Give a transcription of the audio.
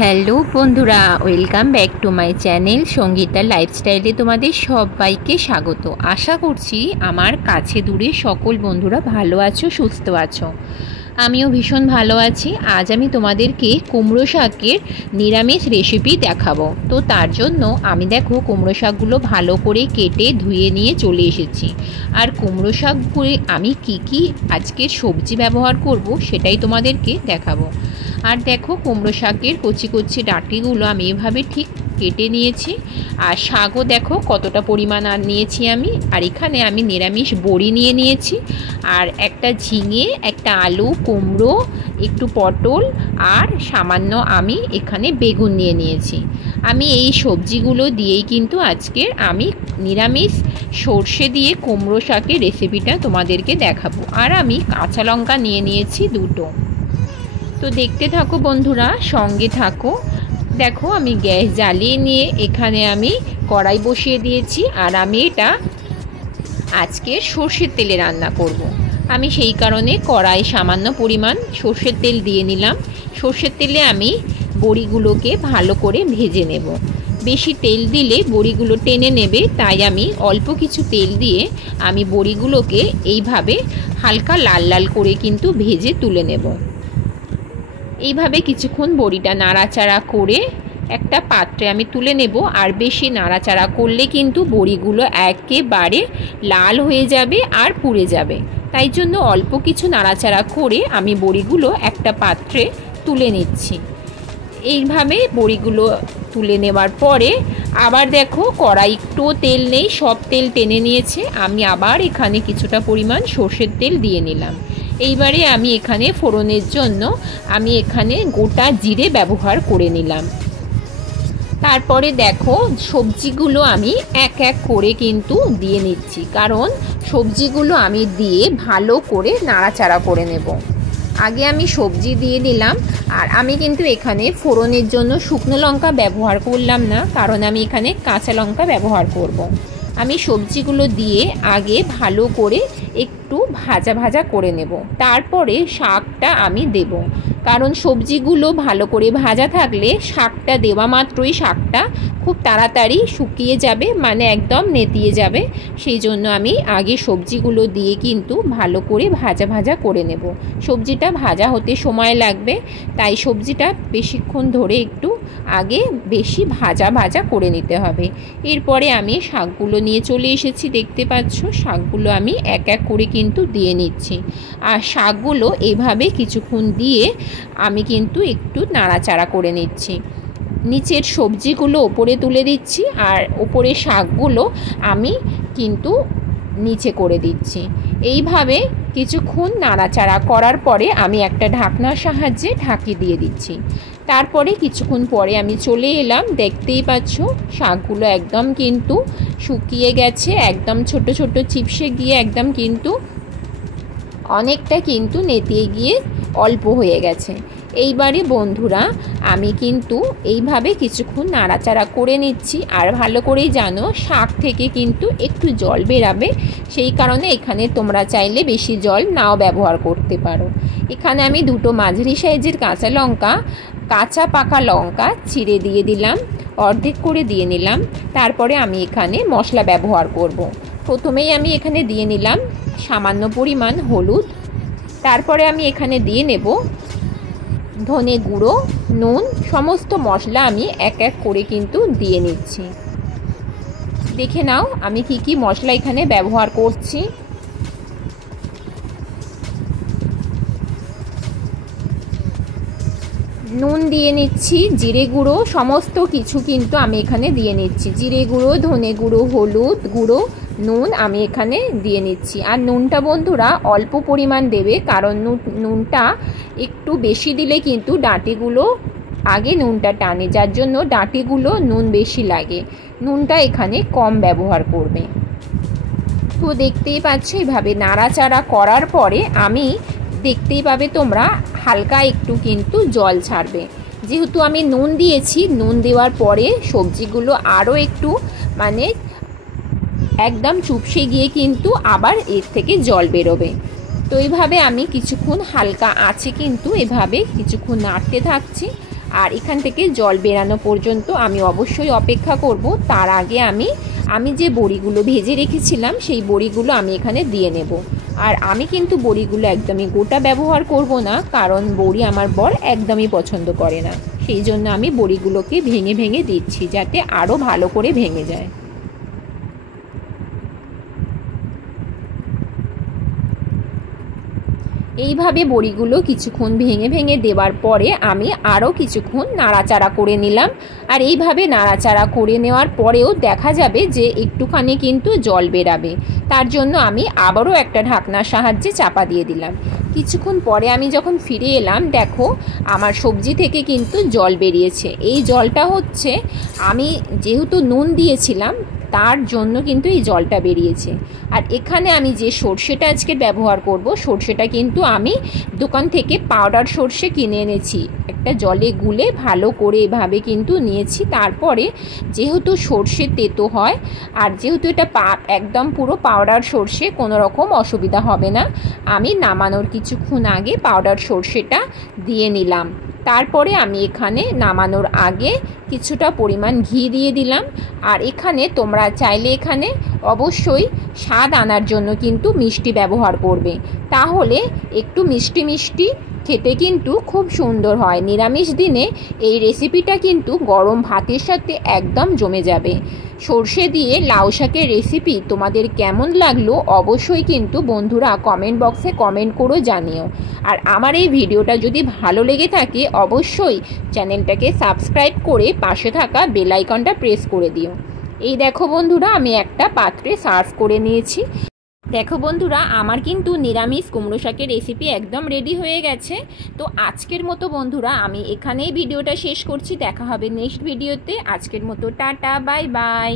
Hello বন্ধুরা, welcome back to my channel Sangeeta লাইফস্টাইলে তোমাদের সবাইকে স্বাগত। আশা করছি আমার কাছে দূরে সকল বন্ধুরা ভালো আছো, সুস্থ আছো। আমিও ভীষণ ভালো আছি। আজ আমি তোমাদেরকে কুমড়ো শাকের নিরামিষ রেসিপি দেখাবো। তো তার জন্য আমি দেখো কুমড়ো শাকগুলো ভালো করে কেটে ধুয়ে নিয়ে চলে এসেছি। আর কুমড়ো শাকগুলো আমি কি আজকের সবজি ব্যবহার করব সেটাই তোমাদেরকে দেখাবো। আর দেখো কুমড়ো শাকের কচি কচি ডাঁটিগুলো আমি এভাবে ঠিক কেটে নিয়েছি। আর শাকও দেখো কতটা পরিমাণ আর নিয়েছি আমি। আর এখানে আমি নিরামিষ বড়ি নিয়ে নিয়েছি, আর একটা ঝিঙে, একটা আলু, কুমড়ো, একটু পটল আর সামান্য আমি এখানে বেগুন নিয়ে নিয়েছি। আমি এই সবজিগুলো দিয়েই কিন্তু আজকের আমি নিরামিষ সর্ষে দিয়ে কুমড়ো শাকের রেসিপিটা তোমাদেরকে দেখাবো। আর আমি কাঁচা লঙ্কা নিয়ে নিয়েছি দুটো। তো দেখতে থাকো বন্ধুরা, সঙ্গে থাকো। দেখো আমি গ্যাস জ্বালিয়ে নিয়ে এখানে আমি কড়াই বসিয়ে দিয়েছি। আর আমি এটা আজকে সর্ষের তেলে রান্না করব। আমি সেই কারণে কড়াই সামান্য পরিমাণ সর্ষের তেল দিয়ে নিলাম। সর্ষের তেলে আমি বড়িগুলোকে ভালো করে ভেজে নেব। বেশি তেল দিলে বড়িগুলো টেনে নেবে, তাই আমি অল্প কিছু তেল দিয়ে আমি বড়িগুলোকে এইভাবে হালকা লাল লাল করে কিন্তু ভেজে তুলে নেব। এইভাবে কিছুক্ষণ বড়িটা নাড়াচাড়া করে একটা পাত্রে আমি তুলে নেব। আর বেশি নাড়াচাড়া করলে কিন্তু বড়িগুলো একেবারে লাল হয়ে যাবে আর পুড়ে যাবে। তাই জন্য অল্প কিছু নাড়াচাড়া করে আমি বড়িগুলো একটা পাত্রে তুলে নিচ্ছি। এইভাবে বড়িগুলো তুলে নেওয়ার পরে আবার দেখো কড়াই একটু তেল নেই, সব তেল টেনে নিয়েছে। আমি আবার এখানে কিছুটা পরিমাণ সর্ষের তেল দিয়ে নিলাম। এইবারে আমি এখানে ফোড়নের জন্য আমি এখানে গোটা জিরে ব্যবহার করে নিলাম। তারপরে দেখো সবজিগুলো আমি এক এক করে কিন্তু দিয়ে নিচ্ছি, কারণ সবজিগুলো আমি দিয়ে ভালো করে নাড়াচাড়া করে নেব। আগে আমি সবজি দিয়ে দিলাম। আর আমি কিন্তু এখানে ফোড়নের জন্য শুকনো লঙ্কা ব্যবহার করলাম না, কারণ আমি এখানে কাঁচা লঙ্কা ব্যবহার করব। আমি সবজিগুলো দিয়ে আগে ভালো করে একটু ভাজা ভাজা করে নেব, তারপরে শাকটা আমি দেব। কারণ সবজিগুলো ভালো করে ভাজা থাকলে শাকটা দেওয়া মাত্রই শাকটা খুব তাড়াতাড়ি শুকিয়ে যাবে, মানে একদম নেতিয়ে যাবে। সেই জন্য আমি আগে সবজিগুলো দিয়ে কিন্তু ভালো করে ভাজা ভাজা করে নেব। সবজিটা ভাজা হতে সময় লাগবে, তাই সবজিটা বেশিক্ষণ ধরে একটু আগে বেশি ভাজা ভাজা করে নিতে হবে। এরপরে আমি শাকগুলো নিয়ে চলে এসেছি। দেখতে পাচ্ছ শাকগুলো আমি এক এক করে কিন্তু দিয়ে নিচ্ছি। আর শাকগুলো এভাবে কিছুক্ষণ দিয়ে আমি কিন্তু একটু নাড়াচাড়া করে নিচ্ছি। নিচের সবজিগুলো ওপরে তুলে দিচ্ছি, আর ওপরে শাকগুলো আমি কিন্তু নিচে করে দিচ্ছি। এইভাবে কিছুক্ষণ নাড়াচাড়া করার পরে আমি একটা ঢাকনার সাহায্যে ঢাকি দিয়ে দিচ্ছি। তারপরে কিছুক্ষণ পরে আমি চলে এলাম। দেখতেই পাচ্ছ শাকগুলো একদম কিন্তু শুকিয়ে গেছে, একদম ছোট ছোট চিপসে গিয়ে একদম কিন্তু অনেকটা কিন্তু নেতিয়ে গিয়ে অল্প হয়ে গেছে। এইবারে বন্ধুরা আমি কিন্তু এইভাবে কিছুক্ষণ নাড়াচাড়া করে নিচ্ছি। আর ভালো করেই জানো শাক থেকে কিন্তু একটু জল বেরাবে, সেই কারণে এখানে তোমরা চাইলে বেশি জল নাও ব্যবহার করতে পারো। এখানে আমি দুটো মাঝারি সাইজের কাঁচা লঙ্কা, কাঁচা পাকা লঙ্কা চিড়ে দিয়ে দিলাম, অর্ধেক করে দিয়ে নিলাম। তারপরে আমি এখানে মশলা ব্যবহার করব। প্রথমেই আমি এখানে দিয়ে নিলাম সামান্য পরিমাণ হলুদ। তারপরে আমি এখানে দিয়ে নেব ধনে গুঁড়ো, নুন, সমস্ত মশলা আমি এক এক করে কিন্তু দিয়ে নিচ্ছি। দেখে নাও আমি কি মশলা এখানে ব্যবহার করছি। নুন দিয়ে নিচ্ছি, জিরে গুঁড়ো, সমস্ত কিছু কিন্তু আমি এখানে দিয়ে নিচ্ছি। জিরে গুঁড়ো, ধনে গুঁড়ো, হলুদ গুঁড়ো, নুন আমি এখানে দিয়ে নিচ্ছি। আর নুনটা বন্ধুরা অল্প পরিমাণ দেবে, কারণ নুনটা একটু বেশি দিলে কিন্তু ডাঁটিগুলো আগে নুনটা টানে, যার জন্য ডাঁটিগুলো নুন বেশি লাগে। নুনটা এখানে কম ব্যবহার করবে। তো দেখতেই পাচ্ছ এভাবে নাড়াচাড়া করার পরে আমি দেখতেই পাবে তোমরা হালকা একটু কিন্তু জল ছাড়বে। যেহেতু আমি নুন দিয়েছি, নুন দেওয়ার পরে সবজিগুলো আরও একটু মানে একদম চুপসে গিয়ে কিন্তু আবার এর থেকে জল বেরোবে। তো এইভাবে আমি কিছুক্ষণ হালকা আঁচে কিন্তু এভাবে কিছুক্ষণ নাড়তে থাকছি। আর এখান থেকে জল বেরানো পর্যন্ত আমি অবশ্যই অপেক্ষা করব। তার আগে আমি যে বড়িগুলো ভেজে রেখেছিলাম সেই বড়িগুলো আমি এখানে দিয়ে নেব। আর আমি কিন্তু বড়িগুলো একদমই গোটা ব্যবহার করব না, কারণ বড়ি আমার বর একদমই পছন্দ করে না। সেই জন্য আমি বড়িগুলোকে ভেঙে ভেঙে দিচ্ছি যাতে আরও ভালো করে ভেঙে যায়। এইভাবে বড়িগুলো কিছুক্ষণ ভেঙে ভেঙে দেওয়ার পরে আমি আরও কিছুক্ষণ নাড়াচাড়া করে নিলাম। আর এইভাবে নাড়াচাড়া করে নেওয়ার পরেও দেখা যাবে যে একটুখানি কিন্তু জল বেরাবে। তার জন্য আমি আবারও একটা ঢাকনার সাহায্যে চাপা দিয়ে দিলাম। কিছুক্ষণ পরে আমি যখন ফিরে এলাম, দেখো আমার সবজি থেকে কিন্তু জল বেরিয়েছে। এই জলটা হচ্ছে আমি যেহেতু নুন দিয়েছিলাম তার জন্য কিন্তু এই জলটা বেরিয়েছে। আর এখানে আমি যে সর্ষেটা আজকে ব্যবহার করব, সর্ষেটা কিন্তু আমি দোকান থেকে পাউডার সর্ষে কিনে এনেছি। একটা জলে গুলে ভালো করে এভাবে কিন্তু নিয়েছি। তারপরে যেহেতু সর্ষে তেতো হয় আর যেহেতু এটা একদম পুরো পাউডার সর্ষে, কোনো রকম অসুবিধা হবে না। আমি নামানোর কিছুক্ষণ আগে পাউডার সর্ষেটা দিয়ে নিলাম। তারপরে আমি এখানে নামানোর আগে কিছুটা পরিমাণ ঘি দিয়ে দিলাম। আর এখানে তোমরা চাইলে এখানে অবশ্যই স্বাদ আনার জন্য কিন্তু মিষ্টি ব্যবহার করবে, তাহলে একটু মিষ্টি মিষ্টি খেতে কিন্তু খুব সুন্দর হয়। নিরামিষ দিনে এই রেসিপিটা কিন্তু গরম ভাতের সাথে একদম জমে যাবে। সর্ষে দিয়ে লাউ শাকের রেসিপি তোমাদের কেমন লাগলো অবশ্যই কিন্তু বন্ধুরা কমেন্ট বক্সে কমেন্ট করে জানিও। আর আমার এই ভিডিওটা যদি ভালো লেগে থাকে অবশ্যই চ্যানেলটাকে সাবস্ক্রাইব করে পাশে থাকা বেল আইকনটা প্রেস করে দিও। এই দেখো বন্ধুরা, আমি একটা পাত্রে সার্ভ করে নিয়েছি। দেখো বন্ধুরা, আমার কিন্তু নিরামিষ কুমড়ো শাকের রেসিপি একদম রেডি হয়ে গেছে। তো আজকের মতো বন্ধুরা আমি এখানেই ভিডিওটা শেষ করছি। দেখা হবে নেক্সট ভিডিওতে। আজকের মতো টাটা, বাই বাই।